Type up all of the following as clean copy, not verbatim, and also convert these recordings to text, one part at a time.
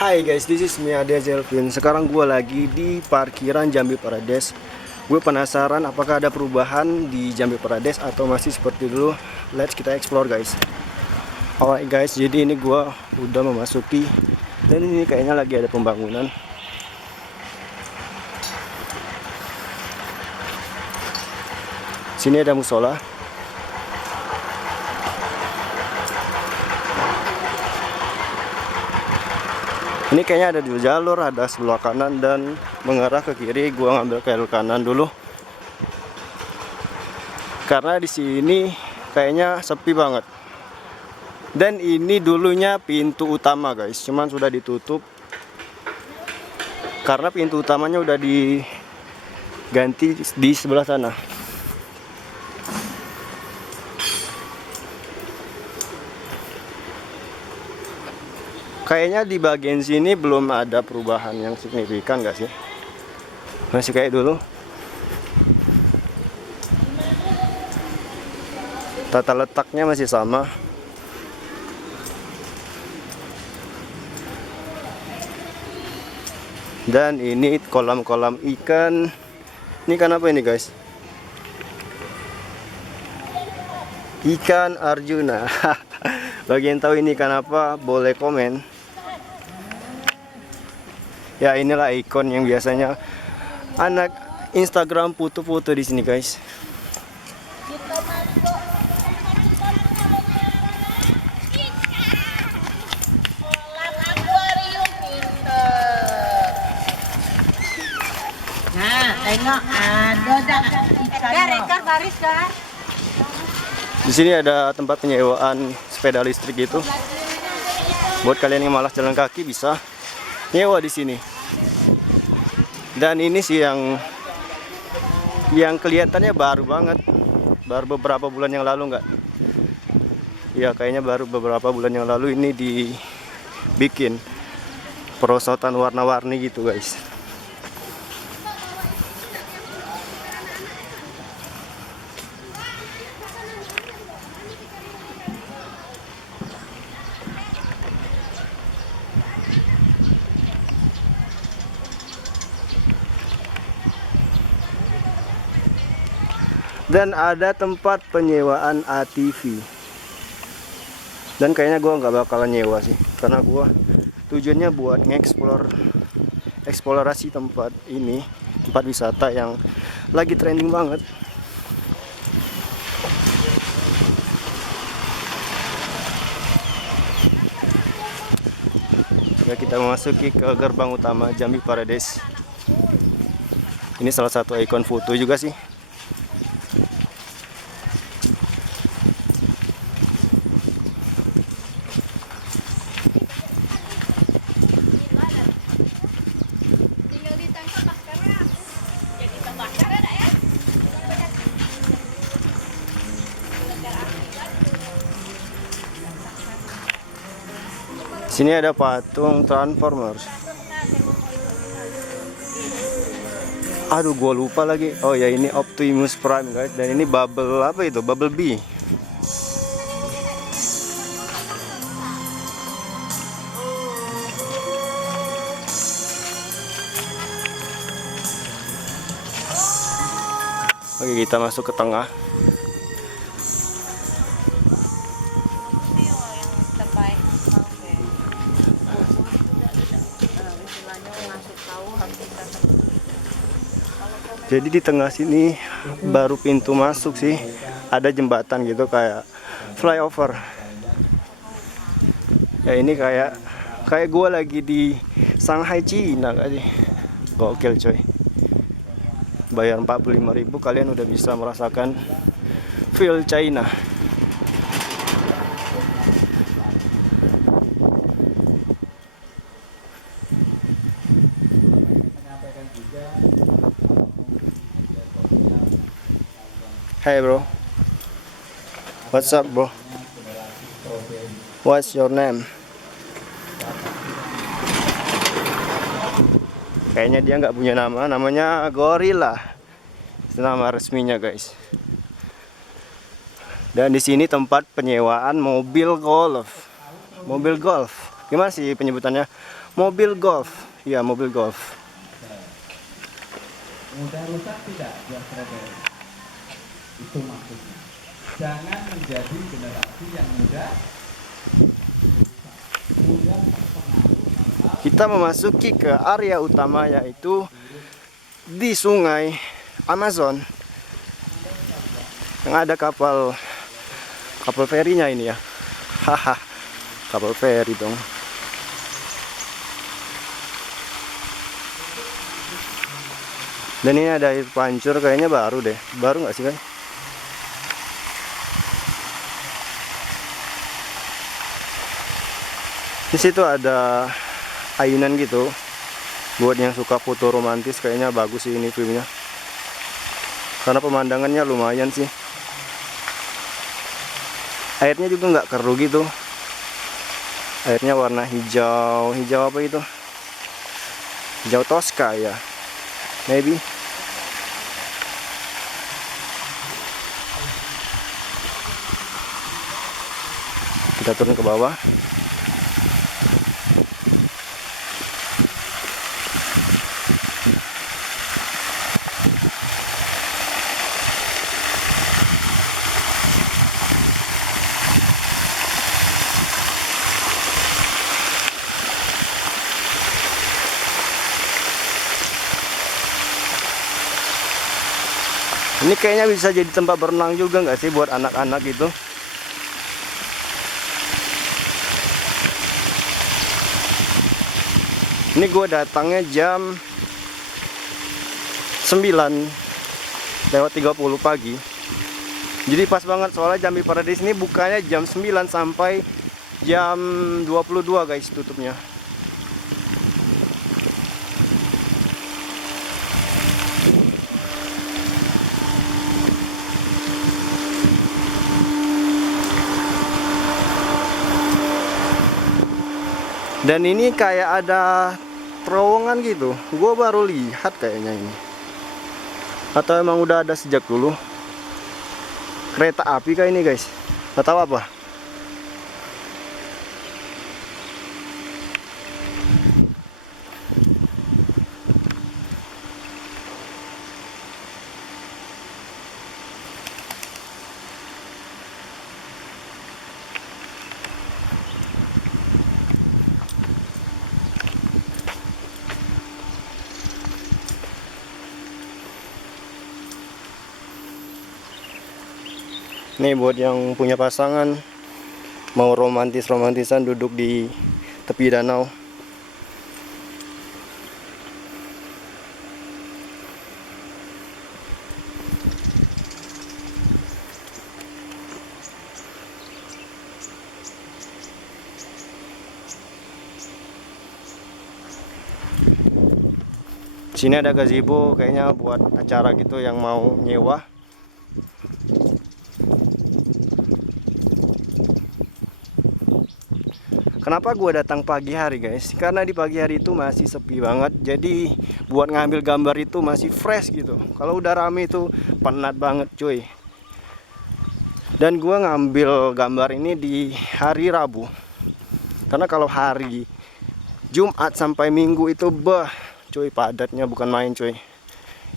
Hai guys, this is me Ade Zelvin. Sekarang gue lagi di parkiran Jambi Parades. Gue penasaran apakah ada perubahan di Jambi Parades atau masih seperti dulu. Let's kita explore guys. Alright guys, jadi ini gue udah memasuki dan ini kayaknya lagi ada pembangunan. Sini ada musola. Ini kayaknya ada 2 jalur, ada sebelah kanan dan mengarah ke kiri. Gua ngambil ke kanan dulu. Karena di sini kayaknya sepi banget. Dan ini dulunya pintu utama, guys. Cuman sudah ditutup. Karena pintu utamanya udah diganti di sebelah sana. Kayaknya di bagian sini belum ada perubahan yang signifikan gak sih? Masih kayak dulu. Tata letaknya masih sama. Dan ini kolam-kolam ikan. Ini ikan apa ini guys? Ikan Arjuna. Bagi yang tahu ini ikan apa, boleh komen. Ya inilah ikon yang biasanya anak Instagram foto-foto di sini guys. Nah, tengok ada ikan baris kan. Di sini ada tempat penyewaan sepeda listrik gitu. Buat kalian yang malas jalan kaki bisa nyewa di sini. Dan ini sih yang kelihatannya baru banget. Baru beberapa bulan yang lalu nggak? Ya kayaknya baru beberapa bulan yang lalu ini dibikin perosotan warna-warni gitu guys. Dan ada tempat penyewaan ATV. Dan kayaknya gue nggak bakalan nyewa sih, karena gue tujuannya buat eksplorasi tempat ini, tempat wisata yang lagi trending banget. Ya, kita memasuki ke gerbang utama Jambi Parades. Ini salah satu ikon foto juga sih. Sini ada patung Transformers. Aduh, gua lupa lagi. Oh ya, ini Optimus Prime guys. Dan ini Bubble apa itu? Bubble Bee. Oke, kita masuk ke tengah. Jadi di tengah sini baru pintu masuk sih. Ada jembatan gitu kayak flyover. Ya ini kayak gue lagi di Shanghai Cina gak sih? Gokil coy. Bayar 45.000 kalian udah bisa merasakan feel China. Hey bro, what's up bro? What's your name? Kayaknya dia nggak punya nama, namanya Gorilla. Itu nama resminya guys. Dan di sini tempat penyewaan mobil golf. Gimana sih penyebutannya? mobil golf. Ya, mobil golf. Mudah rusak tidak buat strawberry? Itu maksudnya. Jangan menjadi generasi yang mudah terpengaruh. Kita memasuki ke area utama, yaitu di sungai Amazon yang ada kapal ferinya ini ya. Haha, kapal feri dong. Dan ini ada air pancur, kayaknya baru deh. Baru nggak sih guys? Di situ ada ayunan gitu. Buat yang suka foto romantis, kayaknya bagus sih ini viewnya. Karena pemandangannya lumayan sih. Airnya juga nggak keruh gitu. Airnya warna hijau. Hijau apa itu? Hijau Tosca ya. Maybe. Kita turun ke bawah. Ini kayaknya bisa jadi tempat berenang juga nggak sih buat anak-anak gitu? Ini gue datangnya jam 9:30 pagi. Jadi pas banget, soalnya Jambi Paradise ini bukanya jam 9 sampai jam 22 guys tutupnya. Dan ini kayak ada terowongan gitu. Gue baru lihat kayaknya ini. Atau emang udah ada sejak dulu. Kereta api kayak ini guys. Gak tahu apa. Nih buat yang punya pasangan mau romantisan duduk di tepi danau. Sini ada gazebo kayaknya buat acara gitu yang mau nyewa. Kenapa gue datang pagi hari guys? Karena di pagi hari itu masih sepi banget. Jadi buat ngambil gambar itu masih fresh gitu. Kalau udah rame itu penat banget cuy. Dan gue ngambil gambar ini di hari Rabu. Karena kalau hari Jumat sampai Minggu itu cuy padatnya bukan main cuy.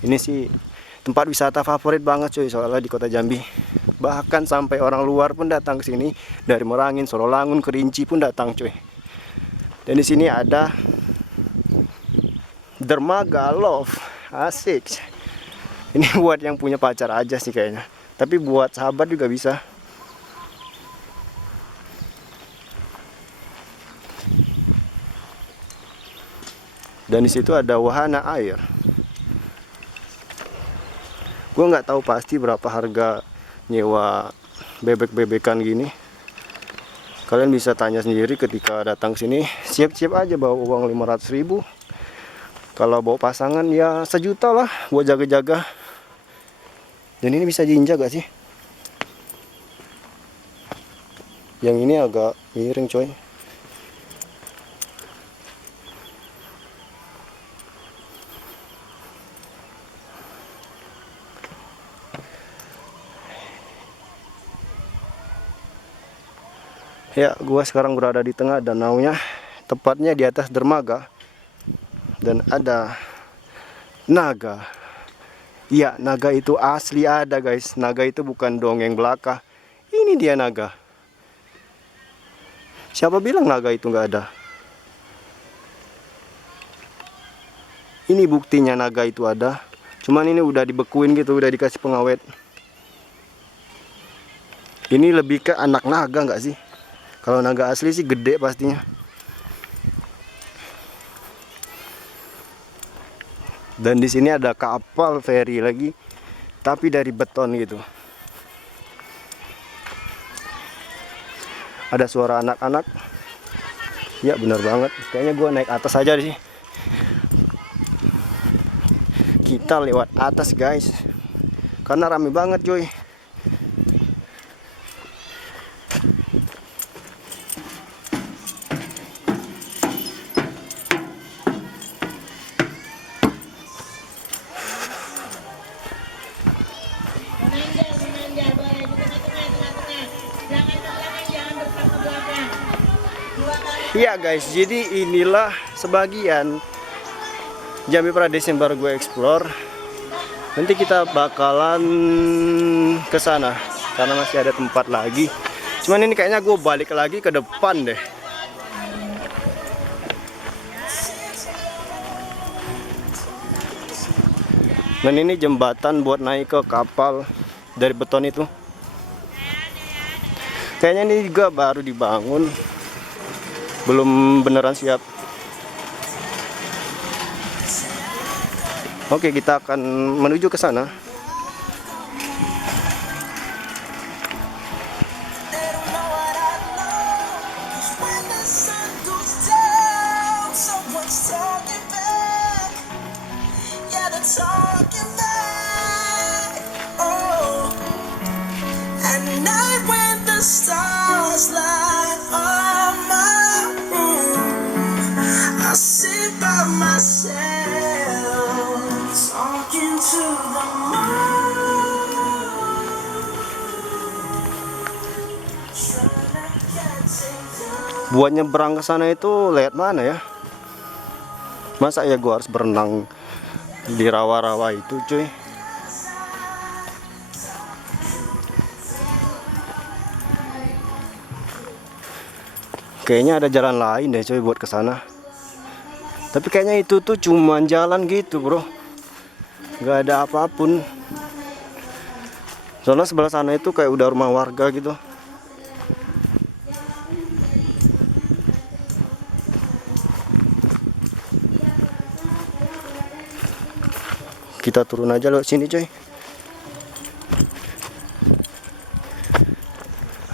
Ini sih tempat wisata favorit banget cuy, soalnya di kota Jambi. Bahkan sampai orang luar pun datang ke sini, dari Merangin, Sorolangun, Kerinci pun datang cuy. Dan di sini ada dermaga love, asik. Ini buat yang punya pacar aja sih kayaknya. Tapi buat sahabat juga bisa. Dan di situ ada wahana air. Gue nggak tahu pasti berapa harga nyewa bebek-bebekan gini. Kalian bisa tanya sendiri ketika datang sini. Siap-siap aja bawa uang 500.000. Kalau bawa pasangan ya 1 juta lah buat jaga-jaga. Dan ini bisa diinjak gak sih? Yang ini agak miring coy. Ya, gua sekarang berada di tengah danaunya, tepatnya di atas dermaga, dan ada naga. Iya, naga itu asli ada guys. Naga itu bukan dongeng belaka. Ini dia naga. Siapa bilang naga itu nggak ada? Ini buktinya naga itu ada. Cuman ini udah dibekuin gitu, udah dikasih pengawet. Ini lebih ke anak naga nggak sih? Kalau naga asli sih gede pastinya. Dan di sini ada kapal feri lagi, tapi dari beton gitu. Ada suara anak-anak. Ya bener banget. Kayaknya gue naik atas aja sih. Kita lewat atas guys, karena rame banget coy. Menanjak, boleh di tengah-tengah. Jangan ke belakang, jangan berpihak ke belakang. 2 kali. Iya guys, jadi inilah sebagian Jambi Pradesh yang baru gue explore. Nanti kita bakalan ke sana karena masih ada tempat lagi. Cuman ini kayaknya gue balik lagi ke depan deh. Dan ini jembatan buat naik ke kapal dari beton itu. Kayaknya ini juga baru dibangun, belum beneran siap. Oke, kita akan menuju ke sana. Buat nyebrang ke sana itu lewat mana ya? Masa ya gua harus berenang di rawa-rawa itu, cuy? Kayaknya ada jalan lain deh, cuy, buat ke sana. Tapi kayaknya itu tuh cuman jalan gitu, bro. Gak ada apapun. Soalnya sebelah sana itu kayak udah rumah warga gitu. Kita turun aja lewat sini, coy.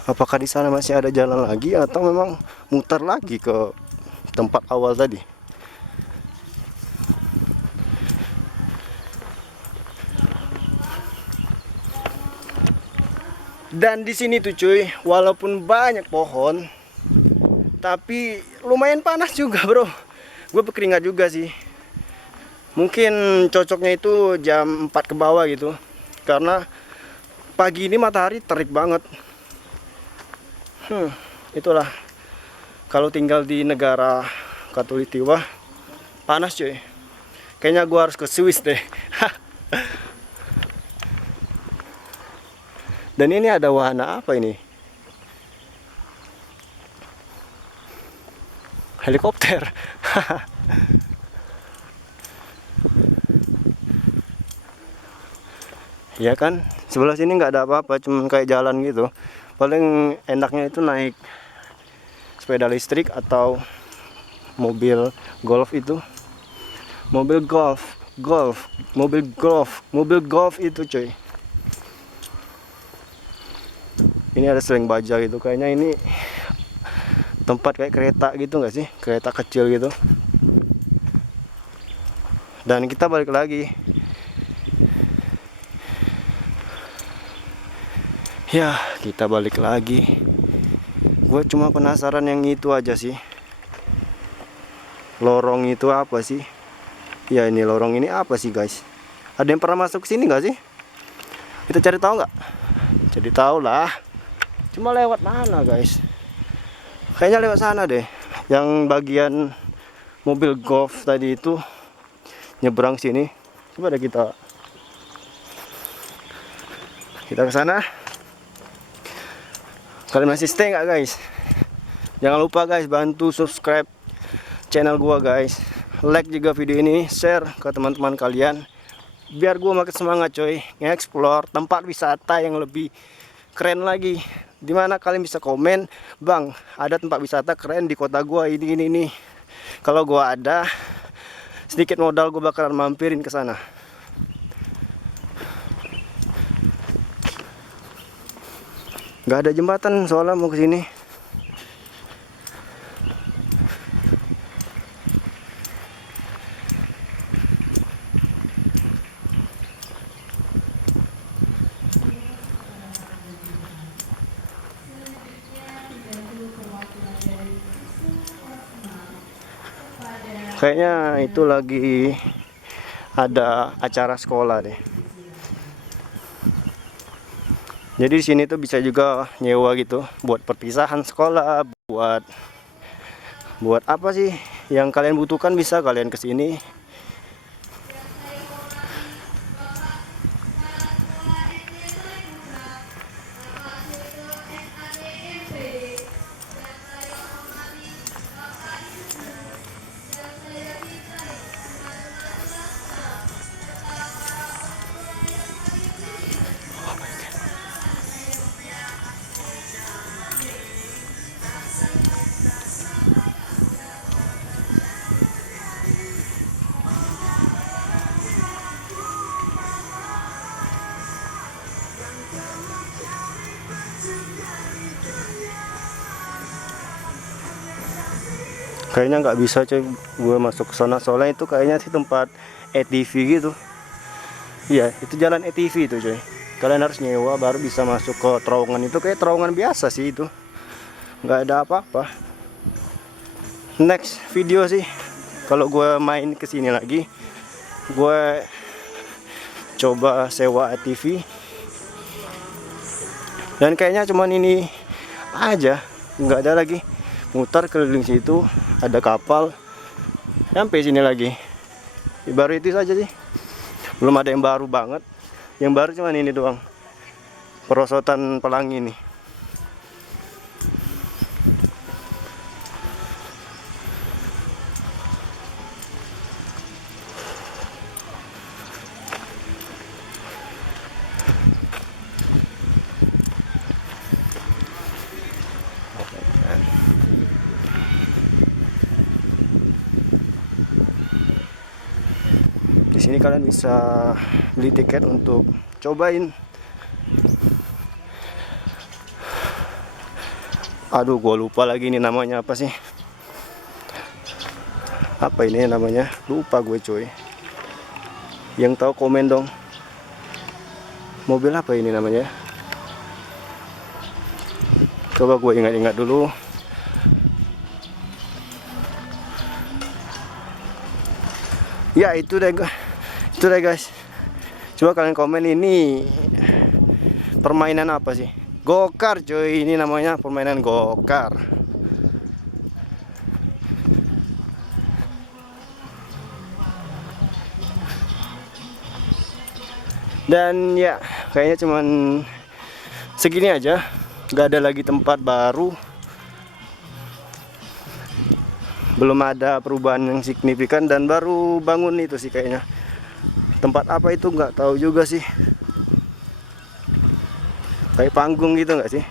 Apakah di sana masih ada jalan lagi atau memang muter lagi ke tempat awal tadi? Dan di sini tuh, cuy, walaupun banyak pohon, tapi lumayan panas juga, bro. Gue berkeringat juga sih. Mungkin cocoknya itu jam 4 ke bawah gitu. Karena pagi ini matahari terik banget. Itulah. Kalau tinggal di negara Khatulistiwa, panas cuy. Kayaknya gua harus ke Swiss deh. Dan ini ada wahana apa ini? Helikopter. Ya kan, sebelah sini nggak ada apa-apa, cuma kayak jalan gitu. Paling enaknya itu naik sepeda listrik atau mobil golf itu. Mobil golf itu, cuy. Ini ada seling baja gitu, kayaknya ini tempat kayak kereta gitu nggak sih? Kereta kecil gitu. Dan kita balik lagi. Ya, kita balik lagi. Gue cuma penasaran yang itu aja sih. Lorong itu apa sih? Ya, ini lorong ini apa sih, guys? Ada yang pernah masuk ke sini nggak sih? Kita cari tahu nggak? Jadi tahu lah. Cuma lewat mana, guys? Kayaknya lewat sana deh. Yang bagian mobil golf tadi itu nyebrang sini. Coba deh kita ke sana. Kalian masih stay nggak guys? Jangan lupa guys, bantu subscribe channel gua guys. Like juga video ini, share ke teman-teman kalian. Biar gua makin semangat coy, nge-explore tempat wisata yang lebih keren lagi. Dimana kalian bisa komen, bang ada tempat wisata keren di kota gua ini. Kalau gua ada sedikit modal, gua bakalan mampirin ke sana. Gak ada jembatan soalnya mau ke sini. Kayaknya itu lagi ada acara sekolah deh. Jadi di sini tuh bisa juga nyewa gitu buat perpisahan sekolah, buat apa sih yang kalian butuhkan bisa kalian ke sini. Kayaknya nggak bisa coy gue masuk ke sana, soalnya itu kayaknya sih tempat ATV gitu. Iya, itu jalan ATV itu coy. Kalian harus nyewa baru bisa masuk ke terowongan itu, kayak terowongan biasa sih itu. Nggak ada apa-apa. Next video sih, kalau gue main ke sini lagi, gue coba sewa ATV. Dan kayaknya cuman ini aja, nggak ada lagi. Mutar keliling situ, ada kapal sampai sini lagi. Baru itu saja sih, belum ada yang baru banget. Yang baru cuman ini doang, perosotan pelangi ini. Di sini kalian bisa beli tiket untuk cobain. Aduh, gua lupa lagi ini namanya apa sih? Apa ini namanya? Lupa gue coy. Yang tahu komen dong. Mobil apa ini namanya? Coba gue ingat-ingat dulu. Ya itu deh guys. Coba kalian komen ini permainan apa sih? Gokar cuy, ini namanya permainan gokar. Dan ya kayaknya cuman segini aja, gak ada lagi tempat baru. Belum ada perubahan yang signifikan dan baru bangun itu sih kayaknya. Tempat apa itu nggak tahu juga sih. Kayak panggung gitu nggak sih?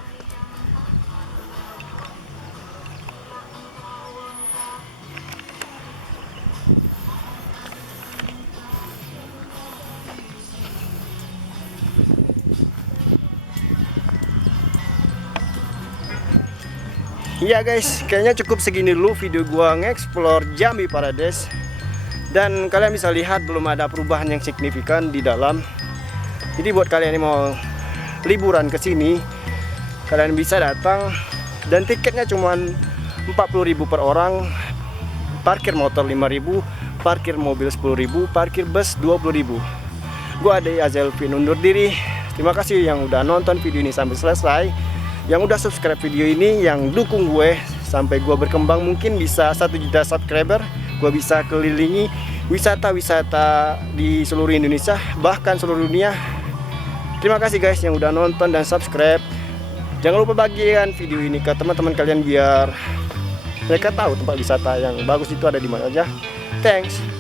Iya guys, kayaknya cukup segini dulu video gua nge-explore Jambi Paradise. Dan kalian bisa lihat belum ada perubahan yang signifikan di dalam. Jadi buat kalian yang mau liburan ke sini, kalian bisa datang dan tiketnya cuma 40.000 per orang. Parkir motor 5.000, parkir mobil 10.000, parkir bus 20.000. Gua Ade Azelvin undur diri. Terima kasih yang udah nonton video ini sampai selesai, yang udah subscribe video ini, yang dukung gue sampai gue berkembang, mungkin bisa 1 juta subscriber. Gue bisa kelilingi wisata-wisata di seluruh Indonesia, bahkan seluruh dunia. Terima kasih guys yang udah nonton dan subscribe. Jangan lupa bagikan video ini ke teman-teman kalian biar mereka tahu tempat wisata yang bagus itu ada di mana aja. Thanks.